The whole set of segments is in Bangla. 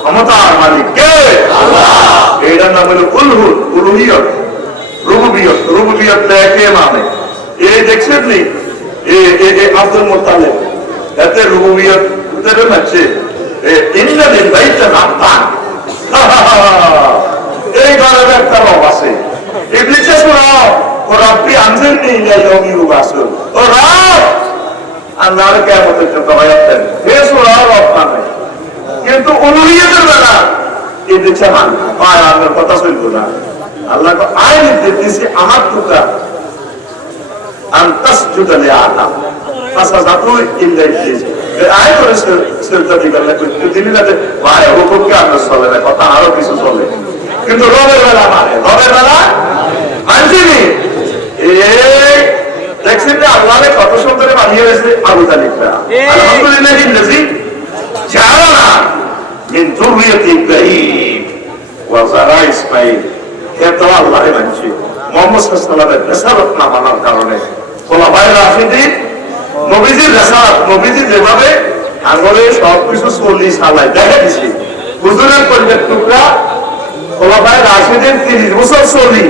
ক্ষমতার মালিক। কে? এটার নাম হলো উলহুল উলুহিয়ত, রুবুবিয়ত রুবুবিয়ত কে মানে? এই দেখছেন নি? এ এ এ আব্দুল মোত্তালেব। এতে রুবুবিয়ত উত্তরে হচ্ছে ইন্না দিন বাইতে রাব্বান। এই ঘরের একটা রব আছে। ইবলিসে শোনাও, ও আনজিরনি ইলা ইয়াউমি ইউবাসুন। ও আল্লাহর কিয়ামতের জন্য শোনাও রব মানে কিন্তু উলুহিয়তের বেলা ইবলিসে মান পায় আল্লাহর কথা শুনব না। আল্লাহ তো আইন দিতেছি আমার টুকরা। আন তাসজুদা লি আদম। ফাসাজাদু ইল্লা ইবলিস আয় করে সিজদা না কিন্তু দিলি না যে ভাই হুকুম কি আপনার চলে না কথা আরও কিছু চলে। কিন্তু রবের বেলা মানে রবের বেলা মানছিনি এই দেখছেন যে আল্লাহরে কত সুন্দরে বানিয়ে রয়েছে আবু তালিবরা। আলহামদুলিল্লাহ ইল্লাজি জাআলানা যুররিয়াতি ইব্রাহিম ওয়া যারা ইসমাঈল এত আল্লাহরে মানছি মোহাম্মদ সাল্লাল্লাহু রেসালত না মানার কারণে খোলাফায়ে রাশিদিন, নবীজির রেসালত, নবীজি যেভাবে আঙুলে সবকিছু চল্লি চালায় দেখা দিছি, হুজুরের পরিবেশ টুকরা খোলাফায়ে রাশিদিন তিরিশ বছর চলি,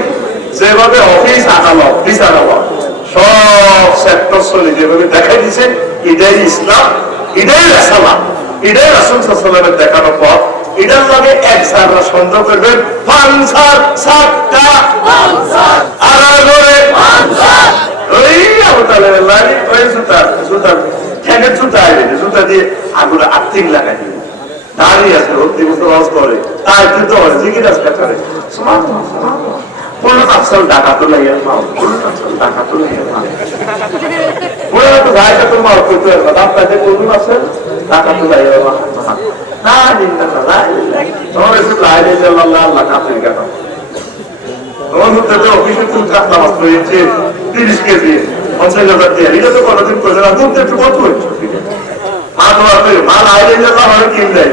যেভাবে অফিস, আদালত বিচার আদালত সব সেক্টর চলি, যেভাবে দেখাই দিছে, এটাই ইসলাম, এটাই রেসালাম এটাই রাসুল সাল্লামের দেখানো পথ। এটার লগে এক সাররা সন্দেহ করবেন পানসার সাতটা আড়াই করে ওই আবতালের লাড়ি ওই জুতা জুতা ঠ্যাঙের জুতা আইবে জুতা দিয়ে আগুনে আর্থিক লাগাই আছে পাও না দিন না না তোমার এসে লাইয়া ইল্লাল্লাহ আল্লাহ কাফির কথা তোমার মধ্যে তো অফিসে খুব কাজ নামাজ রয়েছে তিরিশ কেজি পঞ্চাশ হাজার দিয়ে এটা মা তো মা যারা আমার কিন দেয়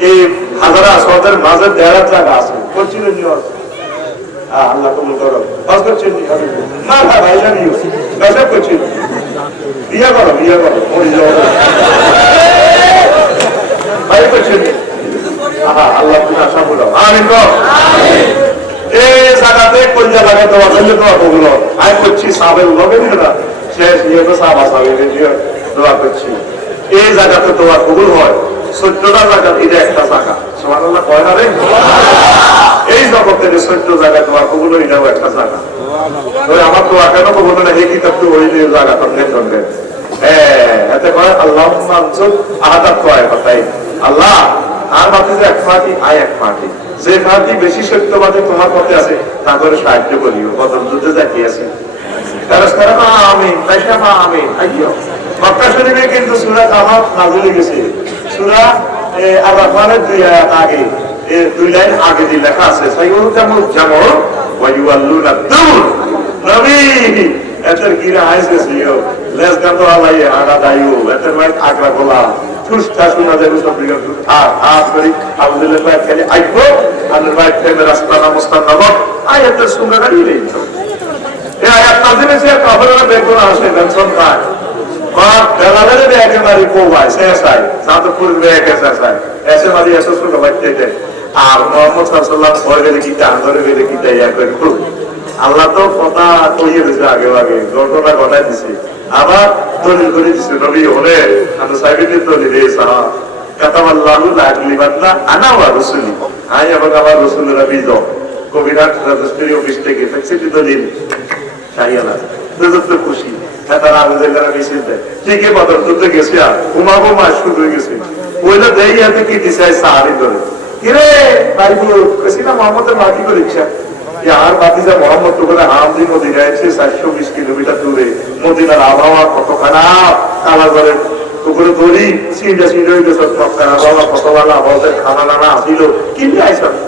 এই হাজারা সদের মাঝে দেড় জায়গা আছে। করছিল আহ, আল্লাহ কবুল করো। বাস করছেন নি? ভাই ভাই জানি ব্যবসা করছেন বিয়ে করো বিয়ে করো মরি যাও। ভাই করছেন? আহা, আল্লাহ তুমি আশা বলো আমি কর। এই জায়গাতে কোন জায়গায় তোমার জন্য কবুল হোক। আমি করছি সাবের লগে না। শেষ ইয়ে তো সাবা সাবে দোয়া করছি। এই জায়গাতে তোমার কবুল হয়। চোদ্দটা জায়গা এটা একটা জায়গা। সমান আল্লাহ কয় না রে এই জগতের চোদ্দ জায়গা তোমার কবুল এটাও একটা জায়গা। ওই আমার দোয়া কেন কবুল না? এই কিতাব তো ওই যে জায়গাটা নেতন এতে কয় আল্লাহ মানসুর আহাদাত কয় কথাই। আল্লাহ আর মাঝে যে এক পার্টি আয় এক পার্টি যে পার্টি বেশি সত্যবাদী তোমার পথে আছে তাদের সাহায্য করিও। বদল যুদ্ধে আছে তারা মা আমি পয়সা মা আমি আইয়ো। মক্কা শরীফে কিন্তু সূরা কামাত নাযিল গেছে। সূরা আর রহমানের দুই আয়াত আগে দুই লাইন আগে যে লেখা আছে সাইয়ুল কামুল জামু ওয়া ইউআল্লুনা দুর নবী এটার গিরা গেছে ইয়ো লেস গাতো আলাই আগা দাইও এটার মাইক আগরা গোলা ঠুসটা শোনা যাবে সব দিকে আর আর করি আব্দুল্লাহ ভাই, খালি আইবো আর ভাই ফেমে রাস্তা নামস্তান নগর আয়াতের সুন্দর গাড়ি নেই। এই আয়াত নাজিলে সে কাফেররা বেগুন আসে বেনসন খায় Araları BKM'leri kovay, SSI. Zaten kurul BKSSI. SMR'i SSI kalakçıydı. আর মোহাম্মদ সাল্লাম হয়ে গেলে কি আন্দোলন গেলে কি ইয়া করে খুব। আল্লাহ তো কথা কইয়ে দিছে আগে আগে ঘটনা ঘটাই দিছে। আবার দলিল করে দিছে নবী হলে আমি সাইবিনের দলিল এই সাহা হ্যাঁ। কাতাবাল্লাহু লাগলি বান্দা আনা ওয়া রসুলি। আমি এবং আমার রসুলেরা বিজ কবিরাট রাজস্থানীয় অফিস থেকে ফ্যাক্সিটি দলিল। চাহিয়ালা খুশি। খুশি হ্যাঁ তারা মিছিল দেয়। কি চারশো বিশ কিলোমিটার দূরে। মদিনার আবহাওয়া কত খারাপ কালা জলে পুকুরে দড়ি সব খারাপ আবহাওয়া কত ভালো আবহাওয়া খানা নানা আসিল। কিন্তু আইসব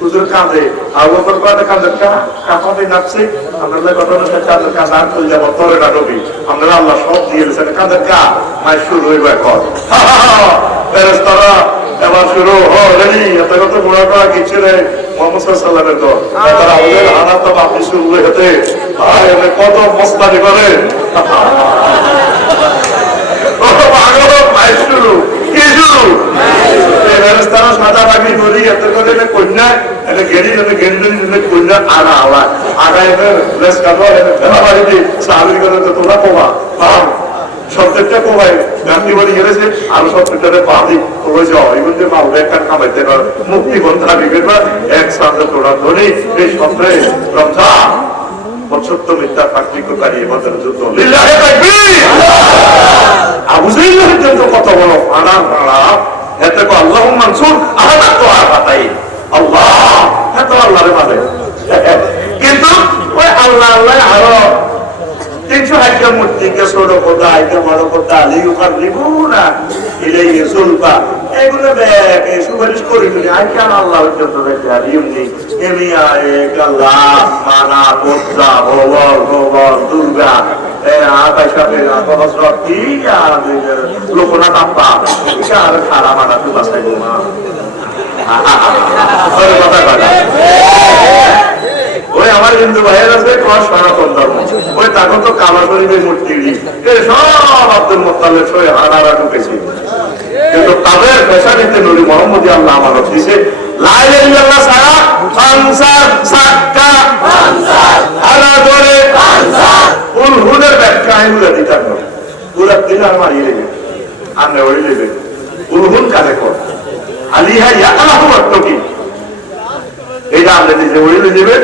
হুজুর কাঁদে। আবু বকর কাঁদে কাঁদে কাঁপাতে নাচছে আমরা কথা না কাঁদে কাঁদে আর চলে যাব? তোরে না ডবি আমরা আল্লাহ সব দিয়ে দিয়েছেন কাঁদে কা মাই শুরু হইব এখন। ফেরেশতারা এবার শুরু হো রেডি এত কত বড় করা কিছু নেই মোহাম্মদ সাল্লামের তো তারা আমাদের হানাত তো আপনি শুরু হতে ভাই আপনি কত মস্তানি পাগল মাই শুরু কন্যা আনা আলা আগা এনে লেস কাটো এনে ফেলা বাড়িতে সাহাবি করে তো তোমরা পোমা। পাম সত্যটা কোবাই গান্ধী বলি গেছে আর সত্যটা পাদি কোবাই যাও এগুলো যে মাল জন্য কত বড় আল্লাহ মানসুর তো আর পাতাই আল্লাহ, এত আল্লাহরে কিন্তু ওই আল্লাহ আল্লাহ আরও তিনশো হাজার মূর্তিকে ছোট কোথা আইতে বড় কোথা লিউকার লিবুনা ইলাই সুলবা এগুলো সুপারিশ করি আই কেন আল্লাহ পর্যন্ত দেখতে আর আয়ে আল্লাহ মানা দুর্গা। আর লোকনা তাপ্পা আর খারা তুই বাসাই মা? কথা কথা ওই আমার হিন্দু ভাইয়ের আছে কর সনাতন। ধর্ম ওই তখন তো কাবা শরীফের মূর্তি সব আব্দুল মোত্তালের সই হানারা ঢুকেছে। কিন্তু তাদের পেশানিতে নবী মোহাম্মদ আল্লাহ দিছে আমরা ওই আত্তকি এটা আমরা নিজে দেবে।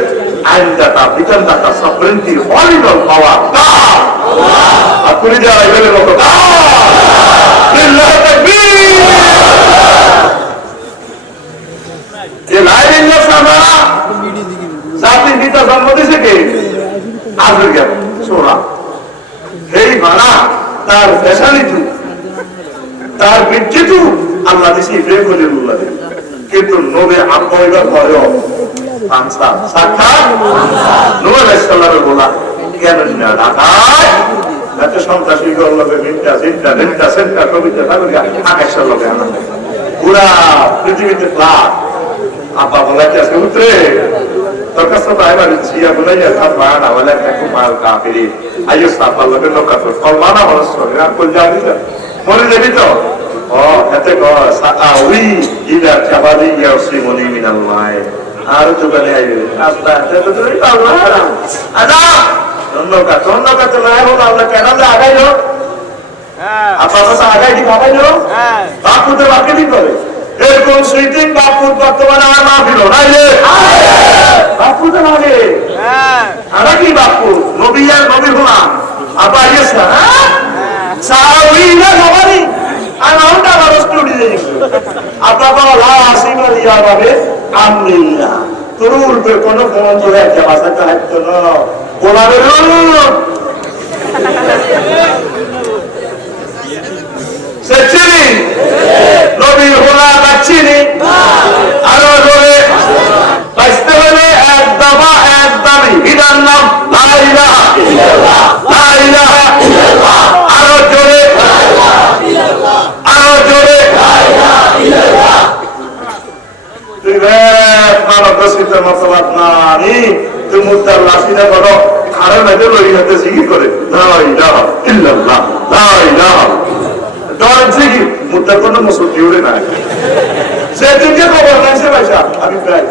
আইনদাতা বিধানদাতা সাপ্রেন্টির অরিজিনাল পাওয়ার আর তুমি যারা এগুলো মতো যে সামা জাতির পিতা জন্ম দিছে কে? আজর জ্ঞান সোনা এই মানা তার ফ্যাশালিটি তার বিদ্যুৎ আল্লাহ দিছি ইব্রাহিম খলিলুল্লাহ কিন্তু নবী আব্বাইবার পরেও পাঁচটা। সাক্ষাৎ নবী আলাইহিস সালামের বলা কেন না, ঢাকায়? এত সন্ত্রাসী করলবে মিনটা জিনটা জিনটা সেনটা কবিতা থাকবে আকাশের লগে আনা। পুরা পৃথিবীতে প্লাট আব্বা বলাইতে আছে, উত্তরে, তোর কাছে জিয়া বলাইয়া তার বাড়া বলে, একটু মাল কাফিরি। আইও সাপাল লগে নৌকা তো কলমানা হরস করে আর কল জানি না মনে যাবি তো? আর দোকানে আইবে। আস্তে তো তুই পাবো আদা নৌকা তোর নৌকা তো নাই হলো আল্লাহ কেন আগাইলো আপনার কাছে আগাই দি ভাবাইলো বাপুতে বাকি দি করে। এরকম সুইটিং বাপুর বর্তমানে আর না ফিরো নাইলে বাপুতে লাগে আমরা কি বাপু? নবী আর নবী হলাম আপা ইয়েছে হ্যাঁ? সাউই না সবারই। তোর উল্পে কোন কোন তোর একটা ভাষা কাহিত না বলাবে সেচিনি নবী হোলা বাচ্চিনি আরও জোরে বাঁচতে হলে এক দফা এক দাবি বিধান নাম লা ইলাহা ইল্লাল্লাহ লা ইলাহা ইল্লাল্লাহ আরও জোরে আরও জোরে লাসিনা করো। খারাপ মধ্যে লই হাতে জিগি করে। ডরেন জিগি মুদ্রা কোনো মুসুদ্দি উড়ে না সে দিকে খবর নাই। সে ভাইসা, আমি প্রায়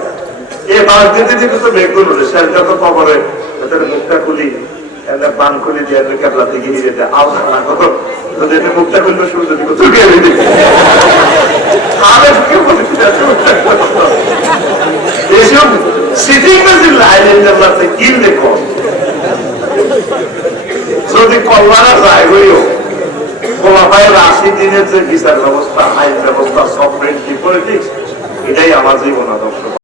এ বাস দিতে দিতে তো বেগ করল রে। সেটা তো খবরে তাদের মুখটা খুলি পান খুলি, দিয়ে কেবলা থেকে গিয়ে যেতে আওয়া না তো যেতে মুখটা খুলবে শুরু দিকে তুই গেলি দিকে আমি কি বলি এসব কিল দেখো যদি কল্যাণা যায় হইও কোলাপায়ের আশি দিনের যে বিচার ব্যবস্থা, আইন ব্যবস্থা সফটওয়্যার পলিটিক্স এটাই আমার জীবন আদর্শ